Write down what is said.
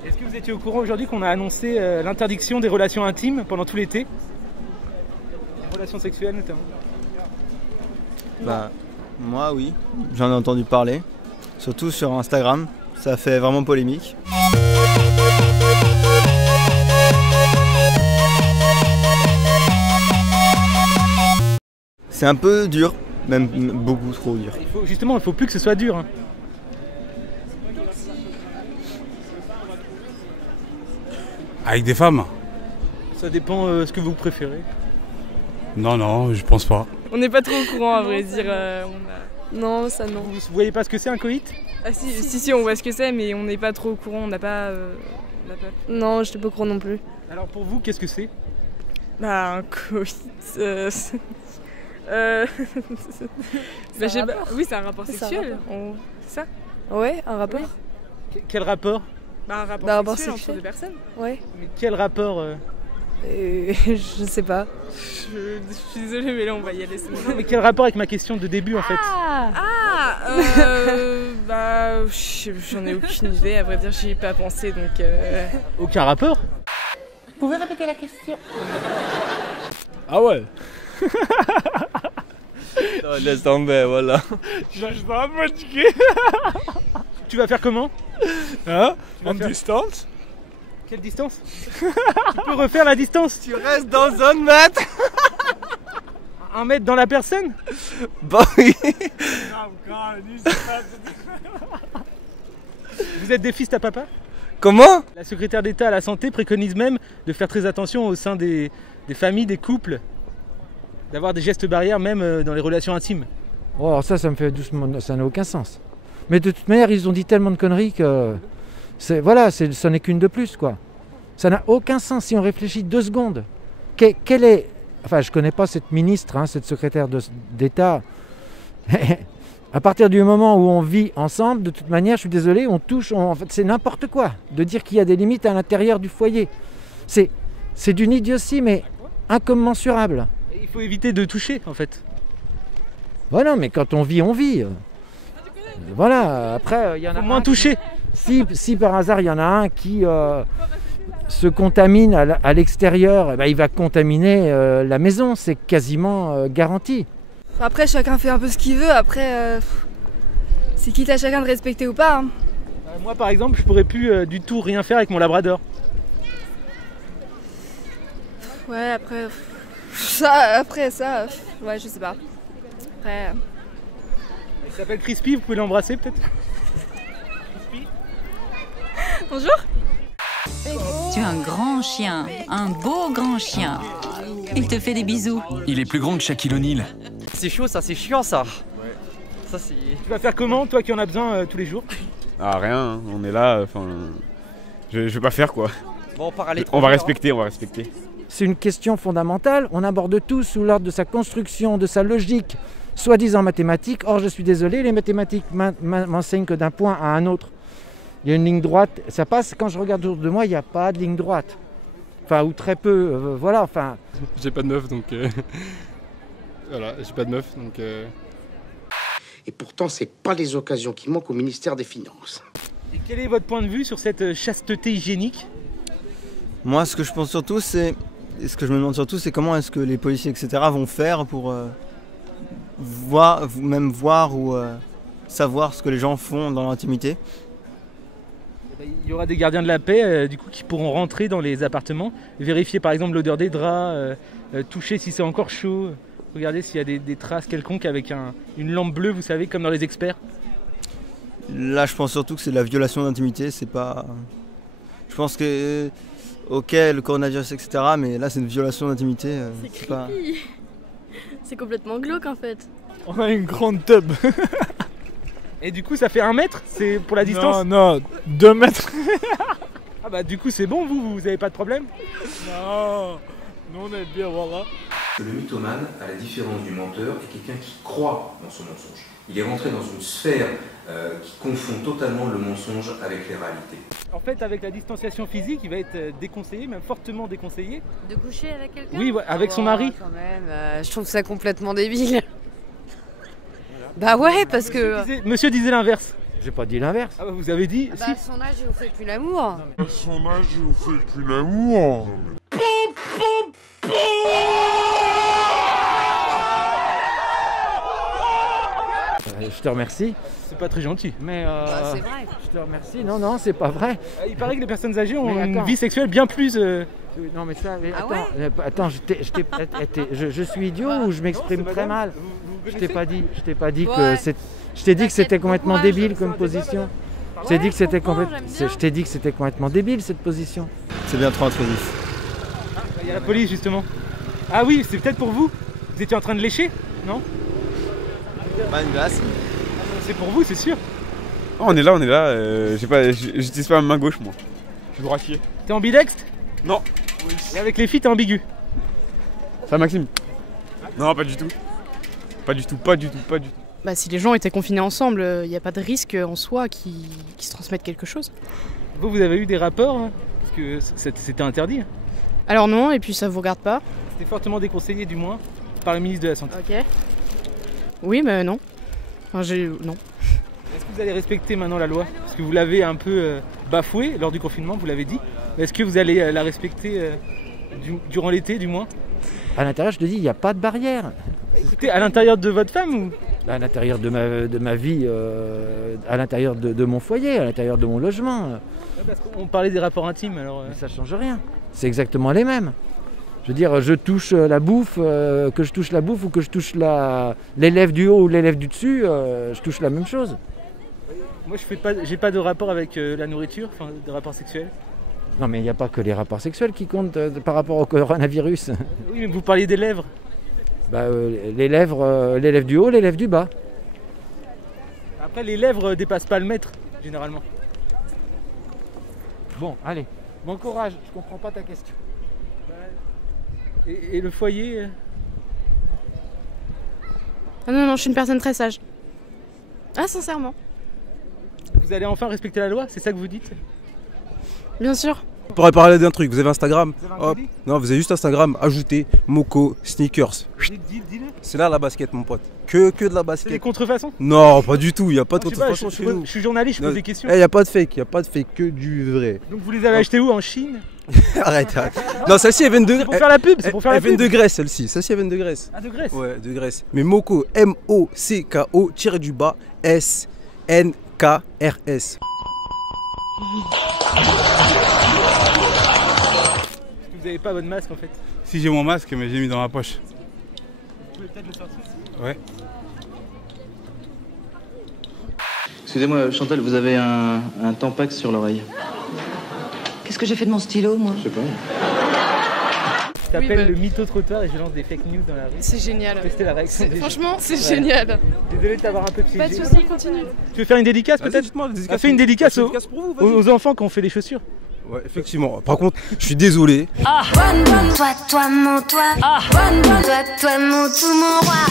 Est-ce que vous étiez au courant aujourd'hui qu'on a annoncé l'interdiction des relations intimes pendant tout l'été? Les relations sexuelles notamment. Bah, moi oui, j'en ai entendu parler, surtout sur Instagram, ça fait vraiment polémique. C'est un peu dur, même beaucoup trop dur. Justement, il faut plus que ce soit dur. Hein. Avec des femmes? Ça dépend ce que vous préférez. Non, je pense pas. On n'est pas trop au courant à vrai dire. Non, ça non. Vous voyez pas ce que c'est un coït? Ah si, on voit ce que c'est, mais on n'est pas trop au courant, on n'a pas... Non, je n'étais pas au courant non plus. Alors pour vous, qu'est-ce que c'est? Bah un coït... Bah, oui, c'est un rapport sexuel. C'est ça? Ouais, un rapport. Oui. Quel rapport? Bah un rapport sexuel entre deux personnes. Ouais. Mais quel rapport je sais pas. Je suis désolée, mais là on va y aller. Non, mais quel rapport avec ma question de début en fait? Bah j'en ai aucune idée, à vrai dire j'y ai pas pensé donc... Aucun rapport? Vous pouvez répéter la question? Ah ouais. Non, laisse tomber, voilà. Je suis pas fatigué. Tu vas faire comment? Hein? En distance? Quelle distance? Tu peux refaire la distance? Tu restes dans 1 mètre. 1 mètre dans la personne? Bah oui. Vous êtes des fils à papa? Comment? La secrétaire d'État à la santé préconise même de faire très attention au sein des familles, des couples, d'avoir des gestes barrières même dans les relations intimes. Oh, alors ça me fait doucement, ça n'a aucun sens. Mais de toute manière, ils ont dit tellement de conneries que voilà, ça n'est qu'une de plus, quoi. Ça n'a aucun sens si on réfléchit 2 secondes. Quelle est... Enfin, je connais pas cette ministre, hein, cette secrétaire d'État. À partir du moment où on vit ensemble, de toute manière, je suis désolé, on touche, en fait, c'est n'importe quoi. De dire qu'il y a des limites à l'intérieur du foyer. C'est d'une idiotie, mais incommensurable. Il faut éviter de toucher, en fait. Voilà, mais quand on vit, on vit. Voilà, après, il y en a moins touché. Si par hasard, il y en a un qui se contamine à l'extérieur, eh ben, il va contaminer la maison, c'est quasiment garanti. Après, chacun fait un peu ce qu'il veut, après, c'est quitte à chacun de respecter ou pas. Hein. Moi, par exemple, je pourrais plus du tout rien faire avec mon labrador. Ouais, après... ouais, je sais pas. Après... Il s'appelle Crispy, vous pouvez l'embrasser peut-être? Bonjour. Tu es un grand chien, un beau grand chien. Il te fait des bisous. Il est plus grand que Shaquille O'Neal. C'est chaud ça, c'est chiant ça. Ça c'est... Tu vas faire comment, toi qui en as besoin tous les jours? Ah rien, hein. On est là, enfin... Je vais pas faire quoi. Bon, on part à On va respecter, on va respecter. C'est une question fondamentale, on aborde tout sous l'ordre de sa construction, de sa logique, soi-disant mathématique. Or, je suis désolé, les mathématiques m'enseignent que d'un point à un autre. Il y a une ligne droite, ça passe, quand je regarde autour de moi, il n'y a pas de ligne droite. Enfin, ou très peu, voilà, enfin... J'ai pas de meuf, donc... Voilà, j'ai pas de meuf, donc... Et pourtant, c'est pas les occasions qui manquent au ministère des Finances. Et quel est votre point de vue sur cette chasteté hygiénique? Moi, ce que je pense surtout, ce que je me demande surtout, c'est comment est-ce que les policiers, etc., vont faire pour voir ou savoir ce que les gens font dans l'intimité. Il y aura des gardiens de la paix du coup, qui pourront rentrer dans les appartements, vérifier par exemple l'odeur des draps, toucher si c'est encore chaud, regarder s'il y a des traces quelconques avec une lampe bleue, vous savez, comme dans Les Experts. Là, je pense surtout que c'est de la violation d'intimité, c'est pas... Je pense que... Ok, le coronavirus, etc., mais là, c'est une violation d'intimité. C'est pas... C'est complètement glauque, en fait. On a une grande tub. Et du coup, ça fait 1 mètre? C'est pour la distance? Non, 2 mètres. Ah bah du coup, c'est bon, vous avez pas de problème? Non, nous on est bien, voilà. Le mythomane, à la différence du menteur, est quelqu'un qui croit dans son mensonge. Il est rentré dans une sphère qui confond totalement le mensonge avec les réalités. En fait, avec la distanciation physique, il va être déconseillé, même fortement déconseillé. De coucher avec quelqu'un? Oui, ouais, avec son mari. Quand même, je trouve ça complètement débile. Bah ouais, parce que... Monsieur disait l'inverse. J'ai pas dit l'inverse. Ah bah vous avez dit si. À son âge, il vous fait plus l'amour. À son âge, il vous fait plus l'amour. Je te remercie. C'est pas très gentil. Mais C'est vrai. je te remercie. Non, non, c'est pas vrai. Il paraît que les personnes âgées ont Mais une attends. vie sexuelle bien plus... Non mais ça, Ah attends, je suis idiot ou je m'exprime très mal. Je t'ai pas dit Ouais. que c'est. Je t'ai dit que c'était complètement courage. débile comme position. Je t'ai dit que c'était complètement débile cette position. C'est bien trop intrusif. Il y a la police justement. Ah oui, c'est peut-être pour vous. Vous étiez en train de lécher, non? Pas une glace. C'est pour vous, c'est sûr. Oh, on est là, j'utilise pas ma main gauche moi. Je suis droitier. T'es ambidextre? Non. Et avec les filles, t'es ambigu? Ça Maxime? Non, pas du tout. Pas du tout. Bah, si les gens étaient confinés ensemble, il n'y a pas de risque en soi qu'ils se transmettent quelque chose. Vous avez eu des rapports hein, parce que c'était interdit. Hein. Alors non, et puis ça vous regarde pas. C'était fortement déconseillé du moins par le ministre de la Santé. Ok. Oui, mais non. Enfin, non. Est-ce que vous allez respecter maintenant la loi? Parce que vous l'avez un peu bafouée lors du confinement, vous l'avez dit. Est-ce que vous allez la respecter durant l'été du moins? À l'intérieur, je te dis, il n'y a pas de barrière. Écoutez, à l'intérieur de votre femme ou? À l'intérieur de ma vie, à l'intérieur de mon foyer, à l'intérieur de mon logement. Parce qu'on parlait des rapports intimes alors. Mais ça change rien. C'est exactement les mêmes. Je veux dire, je touche la bouffe, que je touche la bouffe ou que je touche l'élève du haut ou l'élève du dessus, je touche la même chose. Moi, j'ai pas de rapport avec la nourriture, enfin, de rapport sexuel. Non, mais il n'y a pas que les rapports sexuels qui comptent par rapport au coronavirus. Oui, mais vous parliez des lèvres. Bah, les lèvres du haut, les lèvres du bas. Après, les lèvres dépassent pas le mètre, généralement. Bon, allez, bon courage, je comprends pas ta question. Et le foyer Ah non, je suis une personne très sage. Ah, sincèrement. Vous allez enfin respecter la loi, c'est ça que vous dites? Bien sûr. On pourrait parler d'un truc, vous avez Instagram? Vous avez un Hop. crédit? Non, vous avez juste Instagram, ajoutez Moko Sneakers. Dis-le. C'est là la basket, mon pote. Que de la C'est des basket. contrefaçons? Non, pas du tout, il n'y a pas de Je sais pas, contrefaçon chez nous. je suis journaliste, je Non, pose des questions. Il n'y a pas de fake, que du vrai. Donc vous les avez achetés où? En Chine? Arrête. Non, celle-ci, elle vient de... C'est pour faire la pub, c'est pour faire la Elle vient pub. de Grèce, celle-ci. Celle-ci, elle vient de Grèce. Ah, de Grèce? Ouais, de Grèce. Mais Moko, M-O-C-K-O, tiré du bas, S-N-K-R-S. Vous avez pas votre masque en fait? Si j'ai mon masque, mais j'ai mis dans ma poche. Vous pouvez peut-être le sortir? Ouais. Excusez-moi, Chantal, vous avez un tampax sur l'oreille. Qu'est-ce que j'ai fait de mon stylo, moi? Je sais pas. Je t'appelle le mytho-trottoir et je lance des fake news dans la rue. C'est génial. Tester la réaction des gens. Franchement, c'est Ouais. génial. Désolé de t'avoir un peu piégé. Pas de soucis, continue. Tu veux faire une dédicace peut-être? Fais une dédicace aux enfants qui ont fait des chaussures. Ouais, effectivement. Par contre, je suis désolé. Toi, mon toi. Toi, mon tout, mon roi.